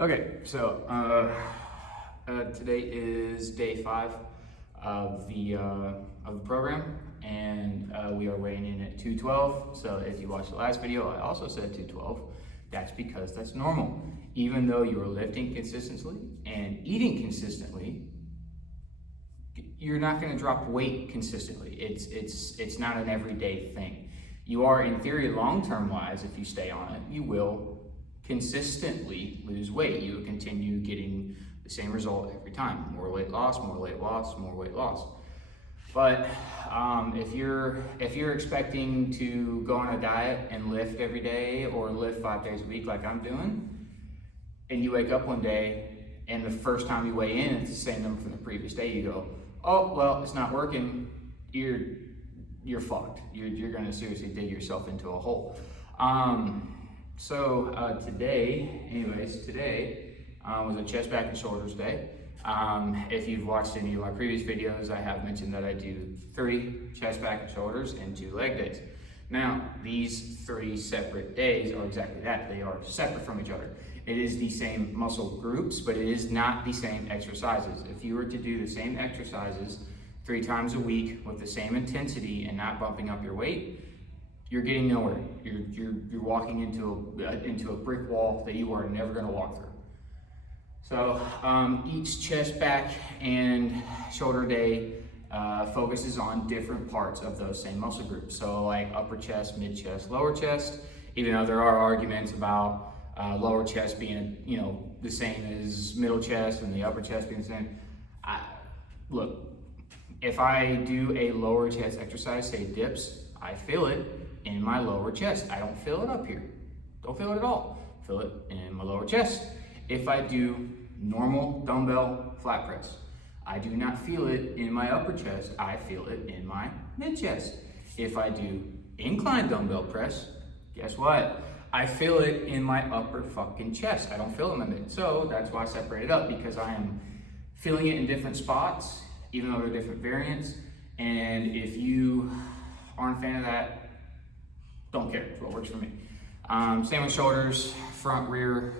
Okay, so today is day 5 of the program, and we are weighing in at 212. So if you watched the last video, I also said 212. That's because that's normal. Even though you are lifting consistently and eating consistently, you're not going to drop weight consistently. It's not an everyday thing. You are, in theory, long-term wise, if you stay on it, you will consistently lose weight. You will continue getting the same result every time. More weight loss, more weight loss, more weight loss. But if you're expecting to go on a diet and lift every day or lift 5 days a week like I'm doing, and you wake up one day and the first time you weigh in, it's the same number from the previous day, you go, oh, well, it's not working, you're fucked. You're gonna seriously dig yourself into a hole. Today was a chest, back, and shoulders day. If you've watched any of my previous videos, I have mentioned that I do 3 chest, back, and shoulders and 2 leg days. Now, these 3 separate days are exactly that. They are separate from each other. It is the same muscle groups, but it is not the same exercises. If you were to do the same exercises 3 times a week with the same intensity and not bumping up your weight, you're getting nowhere. You're walking into a brick wall that you are never going to walk through. So each chest, back, and shoulder day focuses on different parts of those same muscle groups. So like upper chest, mid chest, lower chest. Even though there are arguments about lower chest being the same as middle chest and the upper chest being the same. Look, if I do a lower chest exercise, say dips, I feel it in my lower chest. I don't feel it up here. Don't feel it at all. Feel it in my lower chest. If I do normal dumbbell flat press, I do not feel it in my upper chest. I feel it in my mid chest. If I do incline dumbbell press, guess what? I feel it in my upper fucking chest. I don't feel it in my mid. So that's why I separate it up, because I am feeling it in different spots, even though they're different variants. And if you aren't a fan of that, don't care. It's what works for me. Same with shoulders, front, rear,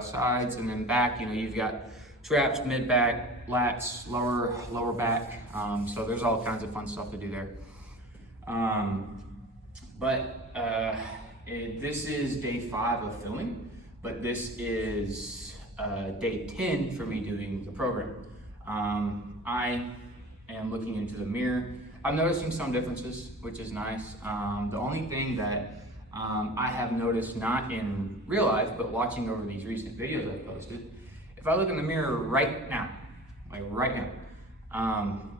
sides, and then back. You've got traps, mid back, lats, lower back. So there's all kinds of fun stuff to do there. This is day 5 of filming, but this is day 10 for me doing the program. I am looking into the mirror. I'm noticing some differences, which is nice. The only thing that I have noticed, not in real life, but watching over these recent videos I've posted, if I look in the mirror right now,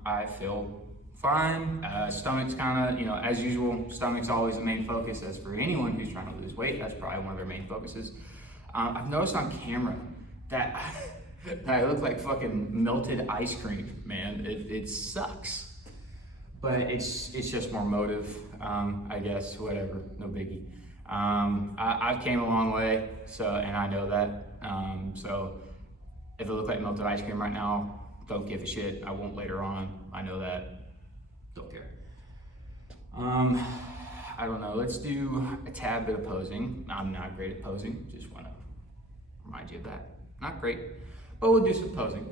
I feel fine. Stomach's kind of, as usual, stomach's always the main focus. As for anyone who's trying to lose weight, that's probably one of their main focuses. I've noticed on camera that I look like fucking melted ice cream, man. It sucks. But it's just more motive, I guess, whatever, no biggie. I've came a long way, and I know that. So if it looks like melted ice cream right now, don't give a shit. I won't later on. I know that. Don't care. I don't know. Let's do a tad bit of posing. I'm not great at posing. Just want to remind you of that. Not great, but we'll do some posing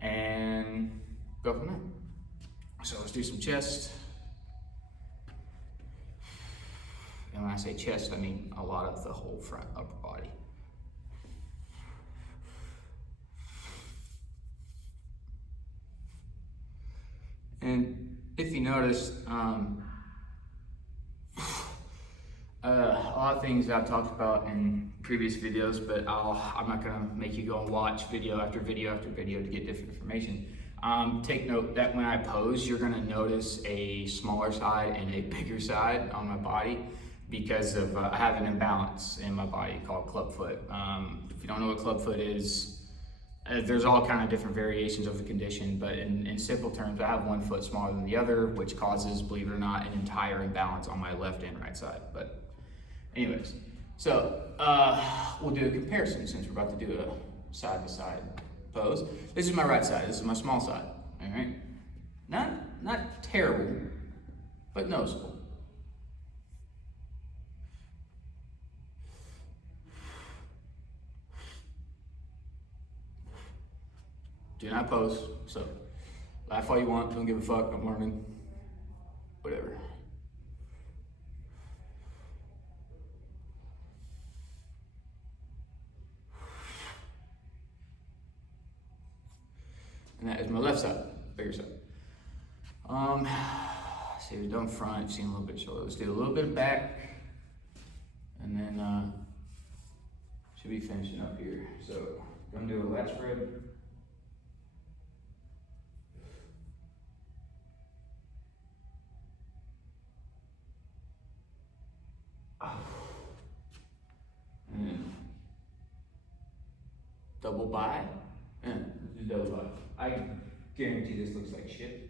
and go from there. So let's do some chest. And when I say chest, I mean a lot of the whole front upper body. And if you notice, a lot of things I've talked about in previous videos, but I'm not gonna make you go and watch video after video after video to get different information. Take note that when I pose, you're gonna notice a smaller side and a bigger side on my body because of I have an imbalance in my body called clubfoot. If you don't know what clubfoot is, there's all kind of different variations of the condition, but in simple terms, I have one foot smaller than the other, which causes, believe it or not, an entire imbalance on my left and right side. But anyways, so we'll do a comparison since we're about to do a side-to-side pose. This is my right side. This is my small side. All right, not terrible, but noticeable. Do not post. So laugh all you want, don't give a fuck, I'm learning. Whatever. And that is my left side, bigger side. See, we've done front, we've seen a little bit of shoulder. Let's do a little bit of back, and then should be finishing up here. So, I'm gonna do a lat spread. And then double bi. Yeah, let's do double bi. I guarantee this looks like shit.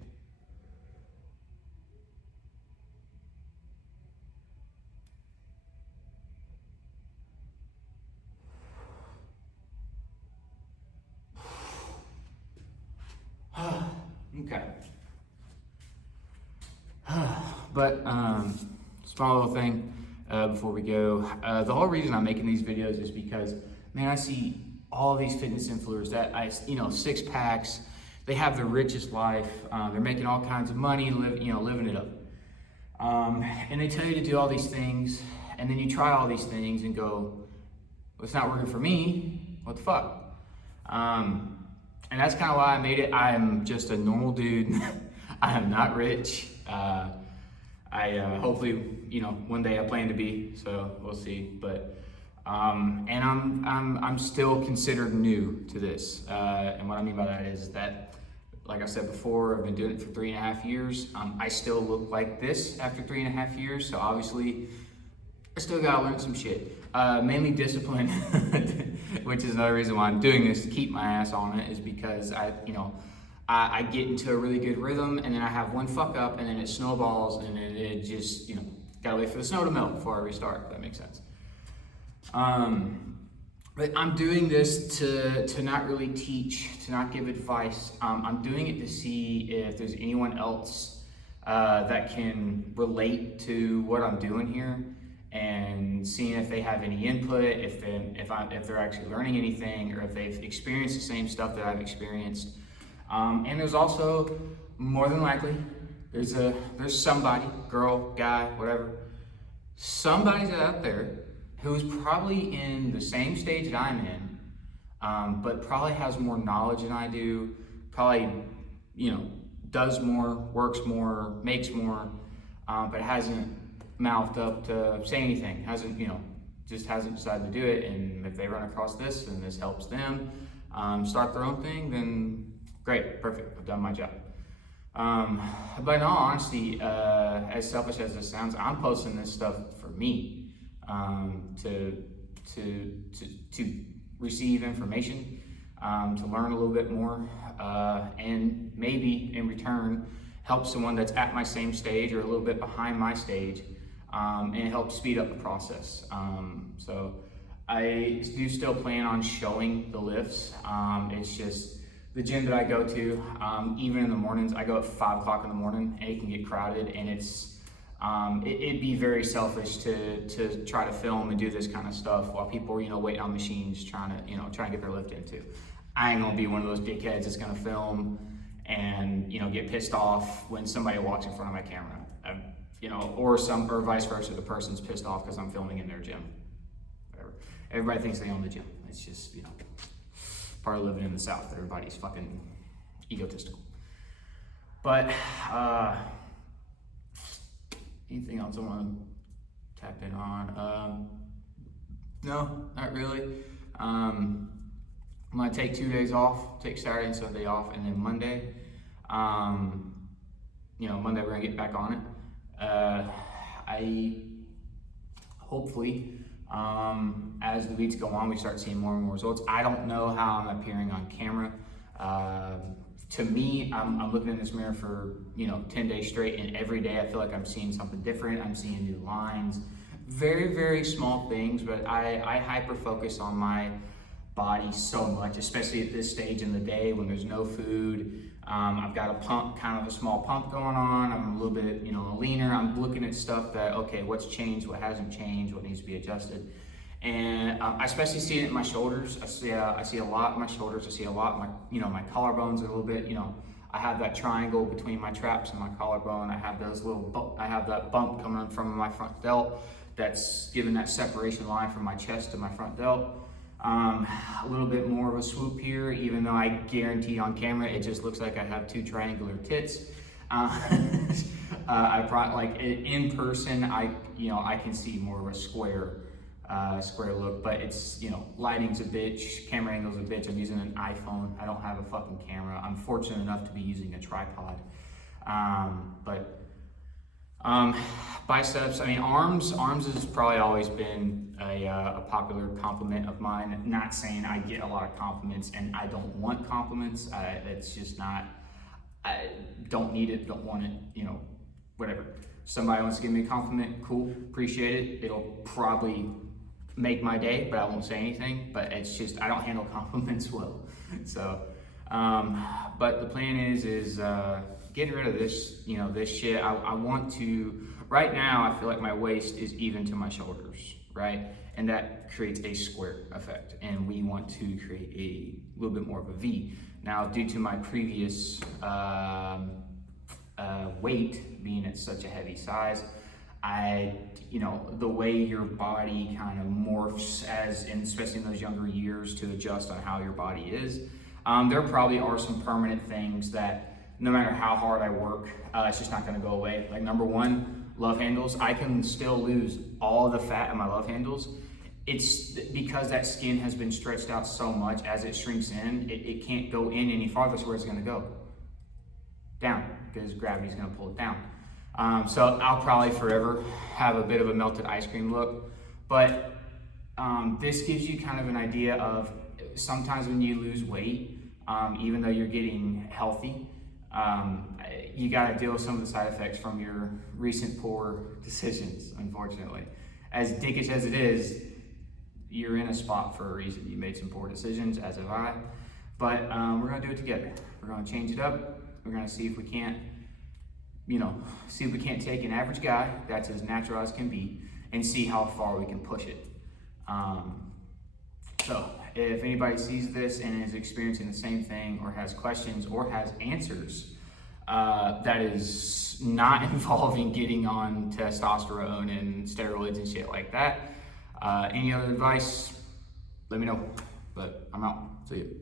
Okay. But small little thing before we go. The whole reason I'm making these videos is because, man, I see all these fitness influencers that six packs. They have the richest life. They're making all kinds of money, living it up. And they tell you to do all these things, and then you try all these things and go, well, it's not working for me. What the fuck? And that's kind of why I made it. I am just a normal dude. I am not rich. Hopefully, one day I plan to be. So we'll see. But and I'm still considered new to this. And what I mean by that is that, like I said before, I've been doing it for 3.5 years. I still look like this after 3.5 years. So obviously, I still gotta learn some shit. Mainly discipline, which is another reason why I'm doing this, to keep my ass on it, is because I get into a really good rhythm, and then I have one fuck up, and then it snowballs, and then it just, gotta wait for the snow to melt before I restart, if that makes sense. But I'm doing this to not really teach, to not give advice. I'm doing it to see if there's anyone else that can relate to what I'm doing here, and seeing if they have any input, if they're actually learning anything, or if they've experienced the same stuff that I've experienced. And there's also, more than likely, there's somebody, girl, guy, whatever, somebody's out there who's probably in the same stage that I'm in, but probably has more knowledge than I do, probably, does more, works more, makes more, but hasn't mouthed up to say anything, just hasn't decided to do it. And if they run across this and this helps them start their own thing, then great, perfect, I've done my job. But in all honesty, as selfish as this sounds, I'm posting this stuff for me, to receive information, to learn a little bit more, and maybe in return help someone that's at my same stage or a little bit behind my stage, and help speed up the process. So I do still plan on showing the lifts. It's just the gym that I go to, even in the mornings, I go at 5 o'clock in the morning, and it can get crowded, and it'd be very selfish to try to film and do this kind of stuff while people are, waiting on machines trying to get their lift into. I ain't gonna be one of those dickheads that's gonna film and, get pissed off when somebody walks in front of my camera. Or vice versa, the person's pissed off because I'm filming in their gym. Whatever. Everybody thinks they own the gym. It's just, part of living in the South. Everybody's fucking egotistical. But anything else I want to tap in on? No, not really. I'm gonna take 2 days off, take Saturday and Sunday off, and then Monday, Monday we're gonna get back on it. I hopefully, as the weeks go on, we start seeing more and more results. I don't know how I'm appearing on camera. To me, I'm looking in this mirror for 10 days straight, and every day I feel like I'm seeing something different. I'm seeing new lines, very, very small things, but I hyper focus on my body so much, especially at this stage in the day when there's no food. I've got a pump, kind of a small pump going on. I'm a little bit, leaner. I'm looking at stuff that, okay, what's changed, what hasn't changed, what needs to be adjusted. And I especially see it in my shoulders. I see a lot in my shoulders. I see a lot in my, my collarbones a little bit. I have that triangle between my traps and my collarbone. I have I have that bump coming from my front delt that's giving that separation line from my chest to my front delt. A little bit more of a swoop here, even though I guarantee on camera it just looks like I have two triangular tits. I probably, like in person, I can see more of a square look, but it's, lighting's a bitch, camera angle's a bitch. I'm using an iPhone. I don't have a fucking camera. I'm fortunate enough to be using a tripod. Biceps, arms has probably always been a popular compliment of mine. Not saying I get a lot of compliments and I don't want compliments. It's just not, I don't need it, don't want it, whatever. Somebody wants to give me a compliment, cool, appreciate it. It'll probably make my day, but I won't say anything. But it's just, I don't handle compliments well. So, but the plan is getting rid of this, this shit. I want to, right now, I feel like my waist is even to my shoulders, right? And that creates a square effect. And we want to create a little bit more of a V. Now, due to my previous weight being at such a heavy size, the way your body kind of morphs especially in those younger years to adjust on how your body is, there probably are some permanent things that no matter how hard I work, it's just not gonna go away. Like number one, love handles. I can still lose all the fat in my love handles. It's because that skin has been stretched out so much. As it shrinks in, it can't go in any farther. So where's it gonna go? Down, because gravity's gonna pull it down. So I'll probably forever have a bit of a melted ice cream look, but this gives you kind of an idea of sometimes when you lose weight, even though you're getting healthy, you gotta deal with some of the side effects from your recent poor decisions, unfortunately. As dickish as it is, you're in a spot for a reason. You made some poor decisions, as have I, but we're gonna do it together. We're gonna change it up. We're gonna see if we can't, take an average guy that's as natural as can be and see how far we can push it. So if anybody sees this and is experiencing the same thing or has questions or has answers that is not involving getting on testosterone and steroids and shit like that, any other advice, let me know. But I'm out. See you.